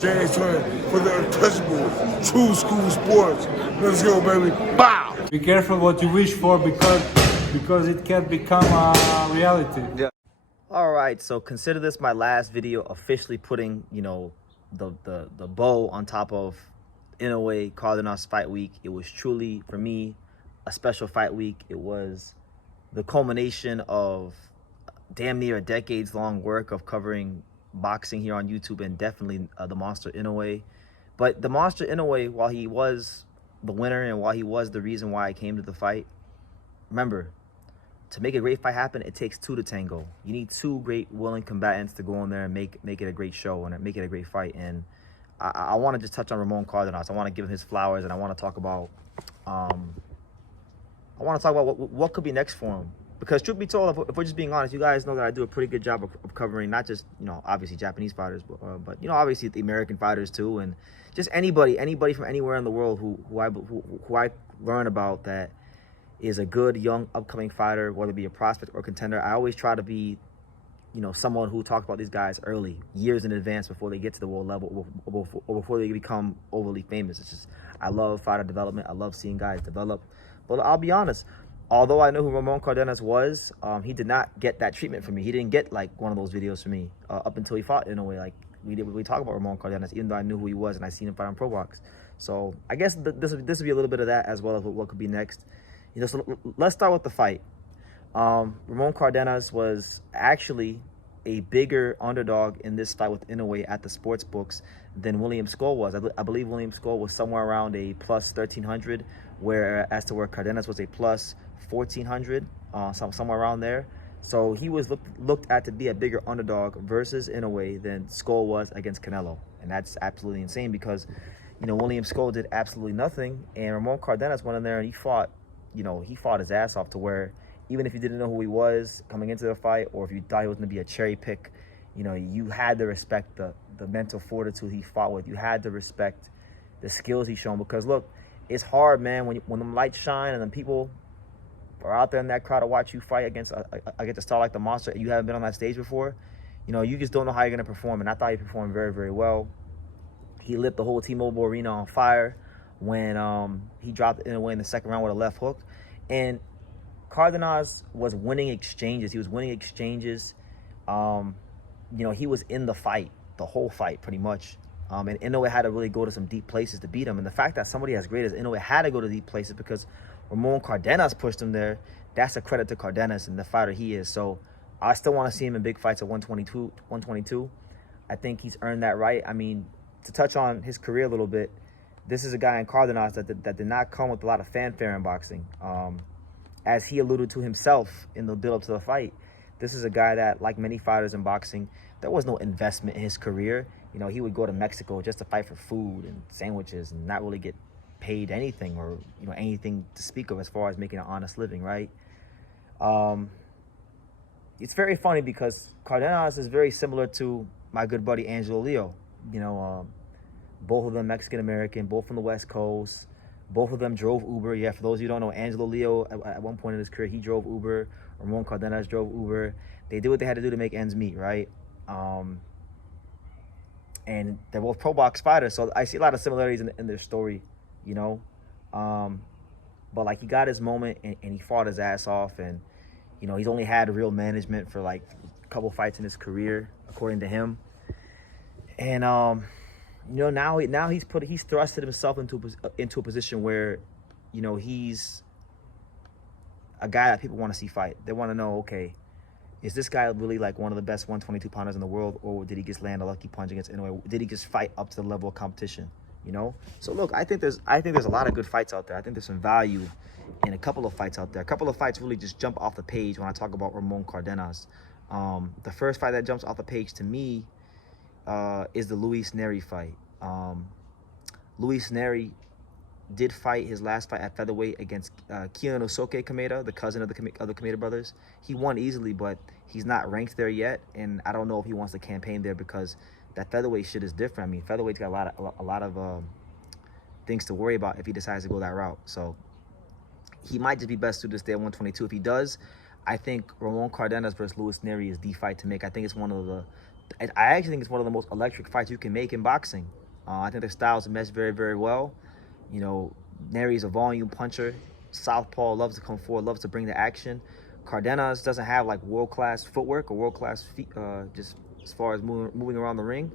James Turner for the untouchable, true school sports. Let's go, baby. Bow! Be careful what you wish for because it can become a reality. Yeah. All right, so consider this my last video officially putting, you know, the bow on top of Inoue Cardenas fight week. It was truly, for me, a special fight week. It was the culmination of damn near a decades-long work of covering boxing here on YouTube, and definitely the Monster Inoue. But the Monster Inoue, while he was the winner and while he was the reason why I came to the fight, remember, to make a great fight happen, it takes two to tango. You need two great willing combatants to go in there and make it a great show and make it a great fight. And I want to just touch on Ramon Cardenas. I want to give him his flowers, and I want to talk about what could be next for him. Because truth be told, if we're just being honest, you guys know that I do a pretty good job of covering not just, you know, obviously Japanese fighters, but you know, obviously the American fighters too, and just anybody from anywhere in the world who I learn about that is a good young upcoming fighter, whether it be a prospect or contender. I always try to be, you know, someone who talks about these guys early, years in advance, before they get to the world level or before they become overly famous. It's just, I love fighter development. I love seeing guys develop. But I'll be honest, although I know who Ramon Cardenas was, he did not get that treatment from me. He didn't get like one of those videos from me up until he fought in a way. Like we talk about Ramon Cardenas, even though I knew who he was and I seen him fight on Pro Box. So I guess this will be a little bit of that, as well as what could be next. You know, so let's start with the fight. Ramon Cardenas was actually a bigger underdog in this fight with Inoue at the sports books than William Skull was. I believe William Skull was somewhere around a plus 1,300, where Cardenas was a plus 1,400, somewhere around there. So he was looked at to be a bigger underdog versus Inoue than Skull was against Canelo, and that's absolutely insane because, you know, William Skull did absolutely nothing, and Ramon Cardenas went in there and he fought. You know, he fought his ass off to where even if you didn't know who he was coming into the fight, or if you thought he was going to be a cherry pick, you know, you had to respect the mental fortitude he fought with. You had to respect the skills he's shown, because look, it's hard, man, when the lights shine and then people are out there in that crowd to watch you fight against a star like the Monster. You haven't been on that stage before. You know, you just don't know how you're going to perform, and I thought he performed very, very well. He lit the whole T-Mobile Arena on fire when he dropped Inoue in the second round with a left hook. And Cardenas was winning exchanges. He was winning exchanges. You know, he was in the fight, the whole fight pretty much. And Inoue had to really go to some deep places to beat him. And the fact that somebody as great as Inoue had to go to deep places because Ramon Cardenas pushed him there, that's a credit to Cardenas and the fighter he is. So I still want to see him in big fights at 122. I think he's earned that right. I mean, to touch on his career a little bit, this is a guy in Cardenas that did not come with a lot of fanfare in boxing. As he alluded to himself in the build-up to the fight, this is a guy that, like many fighters in boxing, there was no investment in his career. You know, he would go to Mexico just to fight for food and sandwiches and not really get paid anything, or, you know, anything to speak of as far as making an honest living, right? It's very funny because Cardenas is very similar to my good buddy Angelo Leo. You know, both of them Mexican-American, both from the West Coast. Both of them drove Uber. Yeah, for those of you who don't know, Angelo Leo, at one point in his career, he drove Uber. Ramon Cardenas drove Uber. They did what they had to do to make ends meet, right? And they're both pro box fighters, so I see a lot of similarities in their story, you know? But, like, he got his moment, and he fought his ass off, and, you know, he's only had real management for, like, a couple fights in his career, according to him. And, you know, now he's thrusted himself into a position where, you know, he's a guy that people want to see fight. They want to know, okay, is this guy really like one of the best 122 pounders in the world, or did he just land a lucky punch against Inoue? Did he just fight up to the level of competition? You know. So look, I think there's a lot of good fights out there. I think there's some value in a couple of fights out there. A couple of fights really just jump off the page when I talk about Ramon Cardenas. The first fight that jumps off the page to me is the Luis Nery fight. Luis Nery did fight his last fight at featherweight against Kiyonosuke Kameda, the cousin of the Kameda brothers. He won easily, but he's not ranked there yet, and I don't know if he wants to campaign there because that featherweight shit is different. I mean, featherweight's got a lot of things to worry about if he decides to go that route. So he might just be best suited to stay at 122. If he does, I think Ramon Cardenas versus Luis Nery is the fight to make. I think it's one of I actually think it's one of the most electric fights you can make in boxing. I think their styles mesh very, very well. You know, Nery's a volume puncher. Southpaw, loves to come forward, loves to bring the action. Cardenas doesn't have like world-class footwork or world-class feet, just as far as moving around the ring.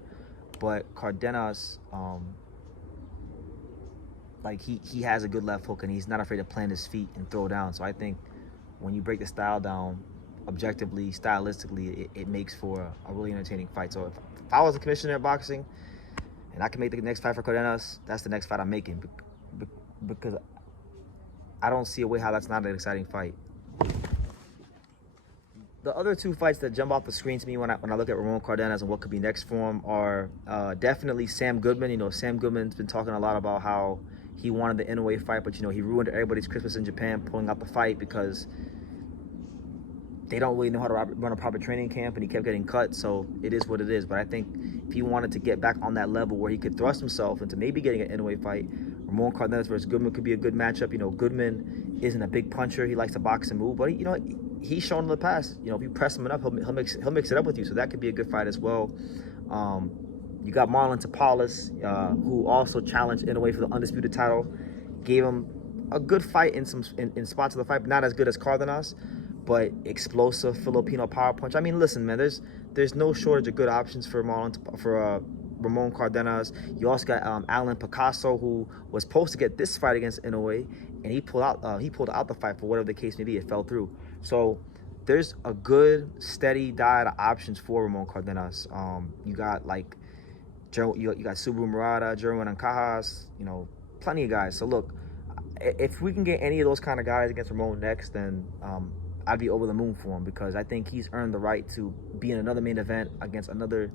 But Cardenas, like he has a good left hook, and he's not afraid to plant his feet and throw down. So I think when you break the style down objectively, stylistically, it makes for a really entertaining fight. So if I was a commissioner of boxing and I can make the next fight for Cardenas, that's the next fight I'm making, because I don't see a way how that's not an exciting fight. The other two fights that jump off the screen to me when I look at Ramon Cardenas and what could be next for him are definitely Sam Goodman. You know, Sam Goodman's been talking a lot about how he wanted the Inoue fight, but, you know, he ruined everybody's Christmas in Japan pulling out the fight because they don't really know how to run a proper training camp, and he kept getting cut, so it is what it is. But I think if he wanted to get back on that level where he could thrust himself into maybe getting an Inoue fight, Ramon Cardenas versus Goodman could be a good matchup. You know, Goodman isn't a big puncher. He likes to box and move, but you know, he's shown in the past, you know, if you press him enough, he'll mix it up with you. So that could be a good fight as well. You got Marlon Tapales, who also challenged Inoue for the undisputed title. Gave him a good fight in spots of the fight, but not as good as Cardenas, but explosive Filipino power punch. I mean, listen, man, there's no shortage of good options for Ramon Cardenas. You also got Alan Picasso, who was supposed to get this fight against Inoue, and he pulled out the fight for whatever the case may be. It fell through. So there's a good steady diet of options for Ramon Cardenas. You got like you got Subaru Murata, Jerwin Ancajas, you know, plenty of guys. So look, if we can get any of those kind of guys against Ramon next, then I'd be over the moon for him, because I think he's earned the right to be in another main event against another,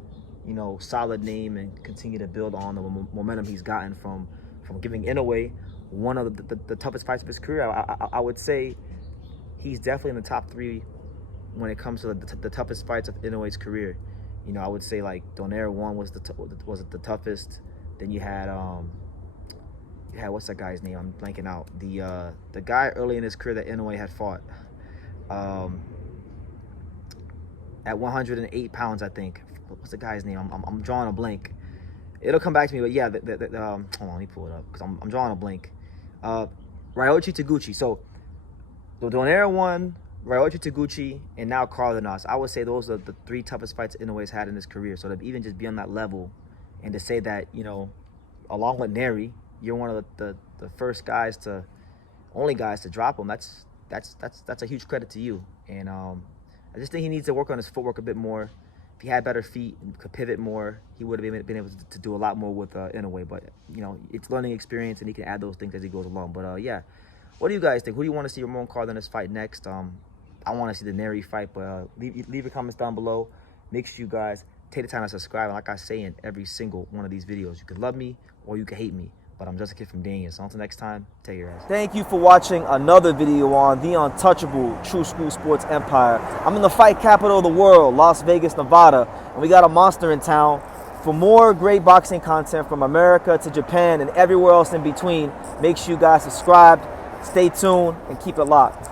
you know, solid name, and continue to build on the momentum he's gotten from giving Inoue one of the toughest fights of his career. I would say he's definitely in the top 3 when it comes to the toughest fights of Inoue's career. You know, I would say like Donaire 1 was the toughest. Then you had what's that guy's name? I'm blanking out. The guy early in his career that Inoue had fought. At 108 pounds, I think. What's the guy's name? I'm drawing a blank. It'll come back to me, but yeah, hold on, let me pull it up, because I'm drawing a blank. Ryoichi Taguchi. So the Donaire 1, Ryoichi Taguchi, and now Cardenas. I would say those are the 3 toughest fights Inoue's had in his career. So to even just be on that level, and to say that, you know, along with Nery, you're one of the first only guys to drop him. That's a huge credit to you. And I just think he needs to work on his footwork a bit more. If he had better feet and could pivot more, he would have been able to do a lot more with Inoue. But, you know, it's learning experience, and he can add those things as he goes along. But yeah, what do you guys think? Who do you want to see Ramon Cardenas fight next? I want to see the Nery fight, but leave your comments down below. Make sure you guys take the time to subscribe. And like I say in every single one of these videos, you can love me or you can hate me, but I'm just a kid from Daniel. So until next time, take your ass. Thank you for watching another video on the untouchable True School Sports Empire. I'm in the fight capital of the world, Las Vegas, Nevada, and we got a monster in town. For more great boxing content from America to Japan and everywhere else in between, make sure you guys subscribe, stay tuned, and keep it locked.